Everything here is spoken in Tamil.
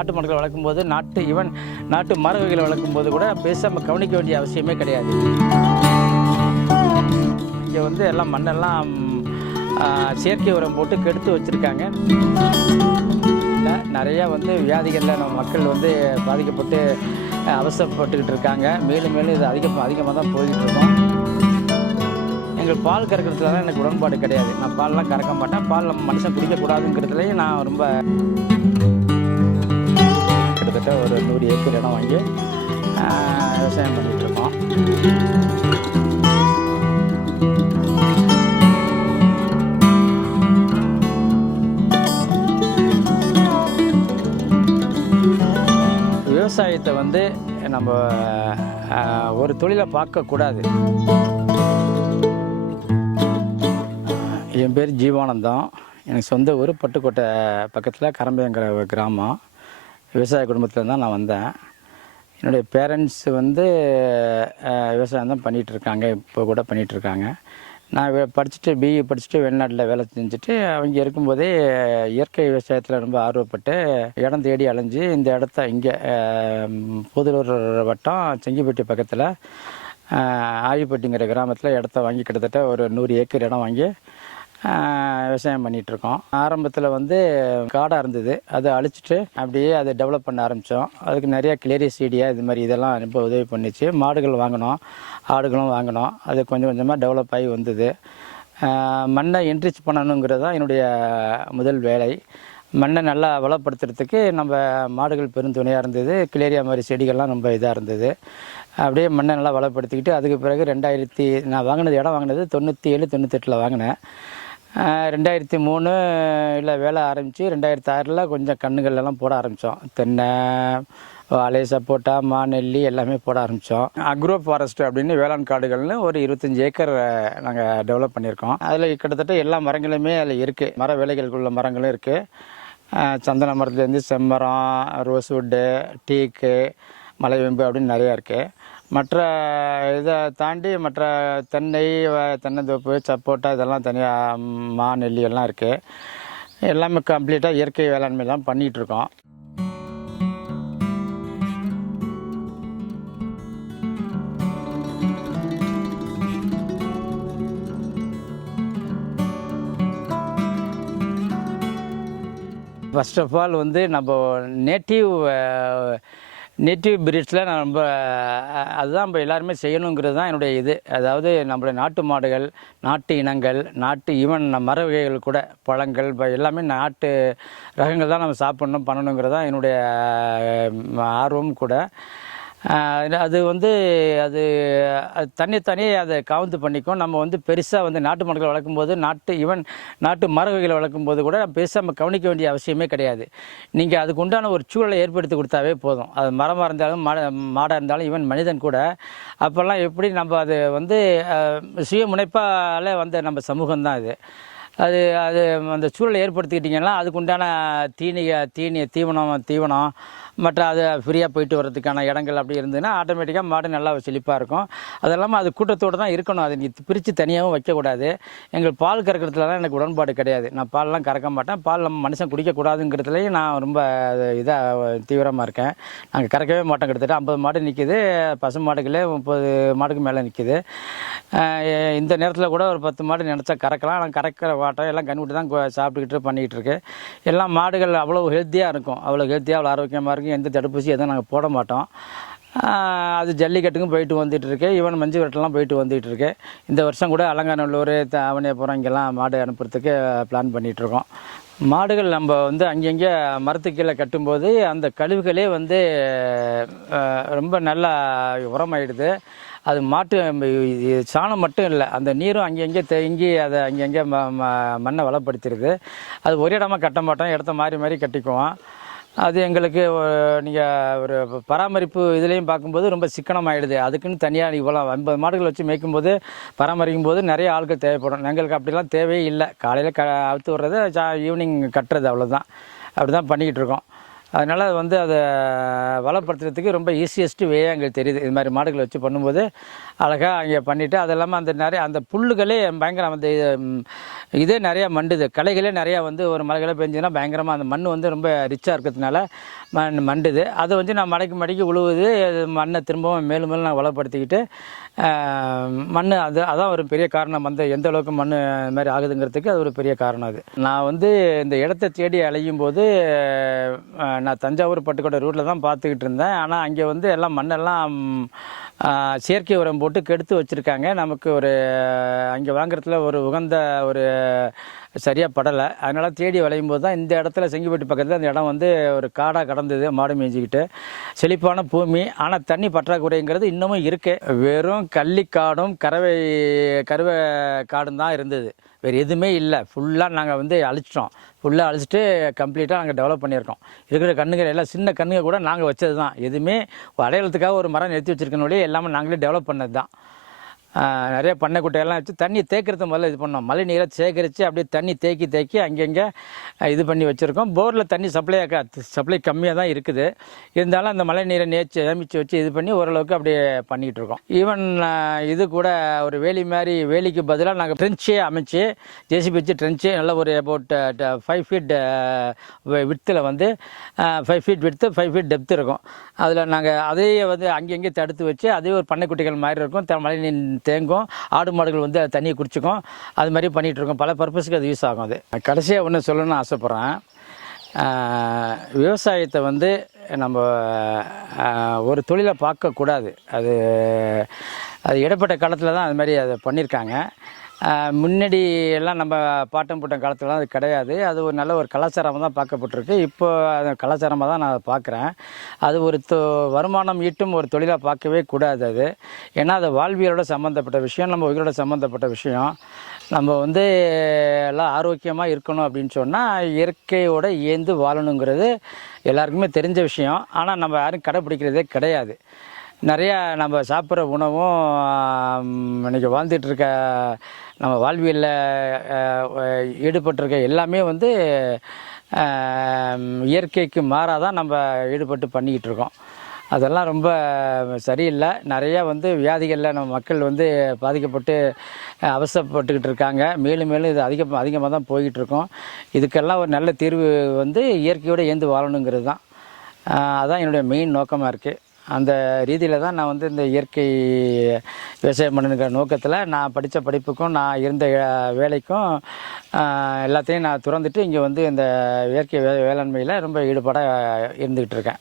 நாட்டு மாடுகளை வளர்க்கும் போது நாட்டு ஈவன் நாட்டு மர வகைகளை வளர்க்கும் போது கூட பேசாமல் கவனிக்க வேண்டிய அவசியமே கிடையாது. இங்கே வந்து எல்லாம் மண்ணெல்லாம் செயற்கை உரம் போட்டு கெடுத்து வச்சுருக்காங்க. நிறையா வந்து வியாதிகளில் நம்ம மக்கள் வந்து பாதிக்கப்பட்டு அவசரப்பட்டுக்கிட்டு இருக்காங்க. மேலும் மேலும் இது அதிகம் அதிகமாக தான் போய்கிட்டு இருக்கோம். எங்கள் பால் கறக்கிறதுலாம் எனக்கு உடன்பாடு கிடையாது. நான் பால்லாம் கறக்க மாட்டேன். பால் நம்ம மனுஷன் குடிக்கக்கூடாதுங்கிறதுலையும் நான் ரொம்ப கிட்டத்தட்ட ஒரு நூறு ஏக்கர் இடம் வாங்கி விவசாயம் பண்ணிகிட்ருக்கோம் விவசாயத்தை வந்து நம்ம ஒரு தொழிலை பார்க்கக்கூடாது என் பேர் ஜீவானந்தம். எனக்கு சொந்த ஊர் பட்டுக்கோட்டை பக்கத்தில் கரம்பையங்கிற ஒரு கிராமம். விவசாய குடும்பத்தில் தான் நான் வந்தேன். என்னுடைய பேரண்ட்ஸ் வந்து விவசாயம் தான் பண்ணிகிட்டு இருக்காங்க இப்போ கூட பண்ணிகிட்டு இருக்காங்க நான் படிச்சுட்டு பிஇ படிச்சுட்டு வெளிநாட்டில் வேலை செஞ்சுட்டு அவங்க இருக்கும்போதே இயற்கை விவசாயத்தில் ரொம்ப ஆர்வப்பட்டு இடம் தேடி அலைஞ்சு இந்த இடத்த இங்கே புதலூர் வட்டம் செங்கிப்பட்டி பக்கத்தில் ஆழிப்பட்டிங்கிற கிராமத்தில் இடத்த வாங்கி கிட்டத்தட்ட ஒரு நூறு ஏக்கர் இடம் வாங்கி விவசாயம் பண்ணிட்டு இருக்கோம் ஆரம்பத்தில் வந்து காடாக இருந்தது. அதை அழிச்சிட்டு அப்படியே அதை டெவலப் பண்ண ஆரம்பித்தோம் அதுக்கு நிறையா கிளேரி சீடியா இது மாதிரி இதெல்லாம் ரொம்ப உதவி பண்ணிச்சு. மாடுகள் வாங்கினோம். ஆடுகளும் வாங்கினோம். அது கொஞ்சம் கொஞ்சமாக டெவலப் ஆகி வந்தது. மண்ணை என்ரிச் பண்ணணுங்கிறது தான் என்னுடைய முதல் வேலை. மண்ணை நல்லா வளப்படுத்துறதுக்கு நம்ம மாடுகள் பெருந்துணையாக இருந்தது. கிளேரியா மாதிரி செடிகள்லாம் ரொம்ப இதாக இருந்தது. அப்படியே மண்ணை நல்லா வளப்படுத்திக்கிட்டு அதுக்கு பிறகு ரெண்டாயிரத்தி நான் வாங்கினது இடம் வாங்கினது தொண்ணூற்றி ஏழு தொண்ணூத்தெட்டில் வாங்கினேன். ரெண்டாயிரத்தி மூணு இல்லை வேலை ஆரம்பித்து ரெண்டாயிரத்தி ஆறில் கொஞ்சம் கண்ணுகள் எல்லாம் போட ஆரம்பித்தோம் தென்னை வாழை சப்போட்டா மாநெல்லி எல்லாமே போட ஆரம்பித்தோம் அக்ரோ ஃபாரஸ்ட் அப்படின்னு வேளாண் காடுகள்னு ஒரு இருபத்தஞ்சி ஏக்கர் நாங்கள் டெவலப் பண்ணியிருக்கோம். அதில் கிட்டத்தட்ட எல்லா மரங்களுமே அதில் இருக்குது மர வேலைகளுக்குள்ள மரங்களும் இருக்குது சந்தன மரத்துலேருந்து செம்மரம் ரோஸ்வுட்டு டீக்கு மலைவேம்பு அப்படின்னு நிறையா இருக்குது மற்ற இதை தாண்டி மற்ற தென்னை வ- தென்னந்தோப்பு சப்போட்டா இதெல்லாம் தனியாக மா நெல்லி எல்லாம் இருக்குது எல்லாமே கம்ப்ளீட்டாக இயற்கை வேளாண்மை தான் ஃபஸ்ட் ஆஃப் ஆல் வந்து நம்ம நேட்டிவ் நேட்டிவ் பிரீட்ஸில் நான் ரொம்ப அதுதான் நம்ம எல்லாருமே செய்யணுங்கிறது தான் என்னுடைய இது. அதாவது நம்மளுடைய நாட்டு மாடுகள் நாட்டு இனங்கள் நாட்டு ஈவன் மர வகைகள் கூட பழங்கள் எல்லாமே நாட்டு ரகங்கள் தான் நம்ம சாப்பிட்ணும் பண்ணணுங்கிறது தான் என்னுடைய ஆர்வம் கூட. அது வந்து அது அது தனித்தனியே அதை கவுந்து பண்ணிக்கும். நம்ம வந்து பெருசாக வந்து நாட்டு மாடுகளை வளர்க்கும் போது நாட்டு ஈவன் நாட்டு மர வகைகளை வளர்க்கும் போது கூட பெருசாக நம்ம கவனிக்க வேண்டிய அவசியமே கிடையாது. நீங்கள் அதுக்கு உண்டான ஒரு சூழலை ஏற்படுத்தி கொடுத்தாவே போதும். அது மரமாக இருந்தாலும் மாட மாடாக இருந்தாலும் ஈவன் மனிதன் கூட. அப்போல்லாம் எப்படி நம்ம அது வந்து சுய முனைப்பால் வந்த நம்ம சமூகம் தான் இது அது அது அந்த சூழலை ஏற்படுத்திக்கிட்டிங்கன்னா அதுக்கு உண்டான தீனி தீனி தீவனம் தீவனம் மற்ற அது ஃப்ரீயாக போயிட்டு வர்றதுக்கான இடங்கள் அப்படி இருந்ததுன்னா ஆட்டோமேட்டிக்காக மாடு நல்லா செழிப்பாக இருக்கும். அது இல்லாமல் அது கூட்டத்தோடு தான் இருக்கணும். அது நீ பிரித்து தனியாகவும் வைக்கக்கூடாது. எங்கள் பால் கறக்கிறதுலலாம் எனக்கு உடன்பாடு கிடையாது. நான் பால்லாம் கறக்க மாட்டேன். பால் நம்ம மனுஷன் குடிக்கக்கூடாதுங்கிறதுலையும் நான் ரொம்ப இதாக தீவிரமாக இருக்கேன். நாங்கள் கறக்கவே மாட்டோம். கிட்டத்தட்ட ஐம்பது மாடு நிற்கிது பசு மாடுகளே முப்பது மாடுக்கு மேலே நிற்கிது இந்த நேரத்தில் கூட ஒரு பத்து மாடு நினச்சா கறக்கலாம். ஆனால் கறக்கிற வாட்டம் எல்லாம் கண்ணுவிட்டு தான் சாப்பிட்டுக்கிட்டு பண்ணிக்கிட்டு இருக்கு. எல்லாம் மாடுகள் அவ்வளோ ஹெல்த்தியாக இருக்கும். அவ்வளோ ஹெல்த்தியாக அவ்வளோ ஆரோக்கியமாக இருக்கும் எந்த தடுப்பூசி எதுவும் நாங்கள் போட மாட்டோம். அது ஜல்லிக்கட்டுக்கும் போயிட்டு வந்துட்டு இருக்கு ஈவன் மஞ்சு விரட்டெல்லாம் போயிட்டு வந்துட்டு இந்த வருஷம் கூட அலங்காநல்லூர் த- அவனியபுரம் இங்கெல்லாம் மாடு அனுப்புறதுக்கு பிளான் பண்ணிகிட்ருக்கோம் இருக்கோம் மாடுகள் நம்ம வந்து அங்கங்கே மரத்துக்கு கீழே கட்டும்போது அந்த கழிவுகளே வந்து ரொம்ப நல்லா உரமாயிடுது. அது மாட்டு சாணம் மட்டும் இல்லை அந்த நீரும் அங்கங்கே தேங்கி அதை அங்கங்கே ம ம- மண்ணை வளப்படுத்திடுது அது ஒரு இடமா கட்ட மாட்டோம் இடத்த மாறி மாறி கட்டிக்குவோம். அது எங்களுக்கு நீங்கள் ஒரு பராமரிப்பு இதுலேயும் பார்க்கும்போது ரொம்ப சிக்கனமாகிடுது அதுக்குன்னு தனியாக இவ்வளோ ஐம்பது மாடுகள் வச்சு மேய்க்கும்போது பராமரிக்கும் போது நிறைய ஆட்கள் தேவைப்படும். எங்களுக்கு அப்படிலாம் தேவையே இல்லை. காலையில் க அவுத்து விட்றது சா ஈவினிங் கட்டுறது அவ்வளோதான் அப்படி தான் பண்ணிக்கிட்டு இருக்கோம். அதனால் வந்து அதை வளப்படுத்துறதுக்கு ரொம்ப ஈஸியஸ்ட்டு வே எங்களுக்கு தெரியுது. இது மாதிரி மாடுகளை வச்சு பண்ணும்போது அழகாக அங்கே பண்ணிவிட்டு அது இல்லாமல் அந்த நிறைய அந்த புல்லுகளே பயங்கரம் அந்த இதே நிறையா மண்டுது களைகளே நிறையா வந்து ஒரு மலைகளை பெஞ்சுன்னா பயங்கரமாக அந்த மண் வந்து ரொம்ப ரிச்சாக இருக்கிறதுனால மண் மண்டுது. அதை வந்து நான் மடக்கி மடக்கி உழுவுது. அது மண்ணை திரும்பவும் மேலும் மேலும் நான் வளப்படுத்திக்கிட்டு மண் அது அதான் ஒரு பெரிய காரணம். வந்து எந்த அளவுக்கு மண் இது மாதிரி ஆகுதுங்கிறதுக்கு அது ஒரு பெரிய காரணம் அது. நான் வந்து இந்த இடத்த தேடி அலையும் போது நான் தஞ்சாவூர் பட்டுக்கோட்டை ரூட்டில் தான் பார்த்துக்கிட்டு இருந்தேன். ஆனால் அங்கே வந்து எல்லாம் மண்ணெல்லாம் செயற்கை உரம் போட்டு கெடுத்து வச்சுருக்காங்க. நமக்கு ஒரு அங்கே வாங்குறதுல ஒரு உகந்த ஒரு சரியாக படலை. அதனால் தேடி வளையும் போது தான் இந்த இடத்துல செங்கிப்பட்டி பக்கத்தில் அந்த இடம் வந்து ஒரு காடாக கடந்தது மாடு மேய்ஞ்சிக்கிட்டு. செழிப்பான பூமி. ஆனால் தண்ணி பற்றாக்குறைங்கிறது இன்னமும் இருக்குது வெறும் கள்ளிக்காடும் கறவை கருவை காடும் தான் இருந்தது. வேறு எதுவுமே இல்லை. ஃபுல்லாக நாங்கள் வந்து அழிச்சிட்டோம். ஃபுல்லாக அழிச்சிட்டு கம்ப்ளீட்டாக நாங்கள் டெவலப் பண்ணியிருக்கோம். இருக்கிற கண்ணுகள் எல்லாம் சின்ன கண்ணுங்க கூட நாங்கள் வச்சது தான் எதுவுமே அடையாளத்துக்காக ஒரு மரம் நிறுத்தி வச்சுருக்கணும் எல்லாமே நாங்களே டெவலப் பண்ணது தான் நிறைய பண்ணைக்குட்டையெல்லாம் வச்சு தண்ணி தேக்கிறது முதல்ல இது பண்ணோம். மழை நீரை சேகரித்து அப்படியே தண்ணி தேக்கி தேக்கி அங்கங்கே இது பண்ணி வச்சுருக்கோம். போரில் தண்ணி சப்ளை சப்ளை கம்மியாக தான் இருக்குது. இருந்தாலும் அந்த மழை நீரை நேச்சு சேமித்து வச்சு இது பண்ணி ஓரளவுக்கு அப்படியே பண்ணிக்கிட்டு இருக்கோம். ஈவன் இது கூட ஒரு வேலி மாதிரி வேலிக்கு பதிலாக நாங்கள் ட்ரென்ச்சே அமைச்சு ஜேசிபி வச்சு ட்ரென்ச்சே நல்ல ஒரு அபவுட் ஃபைவ் ஃபீட் வித்தில் வந்து ஃபைவ் ஃபீட் விடுத்து ஃபைவ் ஃபீட் டெப்த் இருக்கும். அதில் நாங்கள் அதையே வந்து அங்கங்கே தடுத்து வச்சு அதே ஒரு பண்ணைக்குட்டிகள் மாதிரி இருக்கும். த- மழை நீர் தேங்கும். ஆடு மாடுகள் வந்து அது தண்ணியை குடிச்சிக்கும். அது மாதிரி பண்ணிகிட்ருக்கோம் பல பர்பஸ்க்கு அது யூஸ் ஆகும் அது. கடைசியாக ஒன்று சொல்லணும்னு ஆசைப்பட்றேன். விவசாயத்தை வந்து நம்ம ஒரு தொழிலை பார்க்கக்கூடாது. அது அது இடப்பட்ட காலத்தில் தான் அது மாதிரி அதை பண்ணியிருக்காங்க முன்னாடி எல்லாம் நம்ம பாட்டம் பூட்டம் காலத்துலலாம் அது கிடையாது. அது ஒரு நல்ல ஒரு கலாச்சாரமாக தான் பார்க்கப்பட்டிருக்கு. இப்போ அது கலாச்சாரமாக தான் நான் பார்க்குறேன். அது ஒரு தொ வருமானம் ஈட்டும் ஒரு தொழிலாக பார்க்கவே கூடாது அது. ஏன்னா அது வாழ்வியலோட சம்மந்தப்பட்ட விஷயம் நம்ம உயிரோட சம்மந்தப்பட்ட விஷயம். நம்ம வந்து எல்லாம் ஆரோக்கியமாக இருக்கணும் அப்படின்னு சொன்னால் இயற்கையோட ஏந்து வாழணுங்கிறது எல்லாருக்குமே தெரிஞ்ச விஷயம். ஆனால் நம்ம யாரும் கடைப்பிடிக்கிறதே கிடையாது. நிறையா நம்ம சாப்பிட்ற உணவும் இன்றைக்கி இன்னைக்கு நம்ம வாழ்வியலில் ஈடுபட்டிருக்க எல்லாமே வந்து இயற்கைக்கு மாறாக தான் நம்ம ஈடுபட்டு பண்ணிக்கிட்டு இருக்கோம். அதெல்லாம் ரொம்ப சரியில்லை. நிறையா வந்து வியாதிகளில் நம்ம மக்கள் வந்து பாதிக்கப்பட்டு அவசரப்பட்டுக்கிட்டு இருக்காங்க. மேலும் மேலும் இது அதிக அதிகமாக தான் போய்கிட்டு இருக்கோம். இதுக்கெல்லாம் ஒரு நல்ல தீர்வு வந்து இயற்கையோடு ஏந்து வாழணுங்கிறது தான். அதுதான் அதான் என்னுடைய மெயின் நோக்கமாக இருக்குது அந்த ரீதியில் தான் நான் வந்து இந்த இயற்கை விவசாயம் பண்ணுங்கிற நோக்கத்தில் நான் படித்த படிப்புக்கும் நான் இருந்த வேலைக்கும் எல்லாத்தையும் நான் துறந்துட்டு இங்கே வந்து இந்த இயற்கை வே வேளாண்மையில் ரொம்ப ஈடுபாடாக இருந்துக்கிட்டு இருக்கேன்.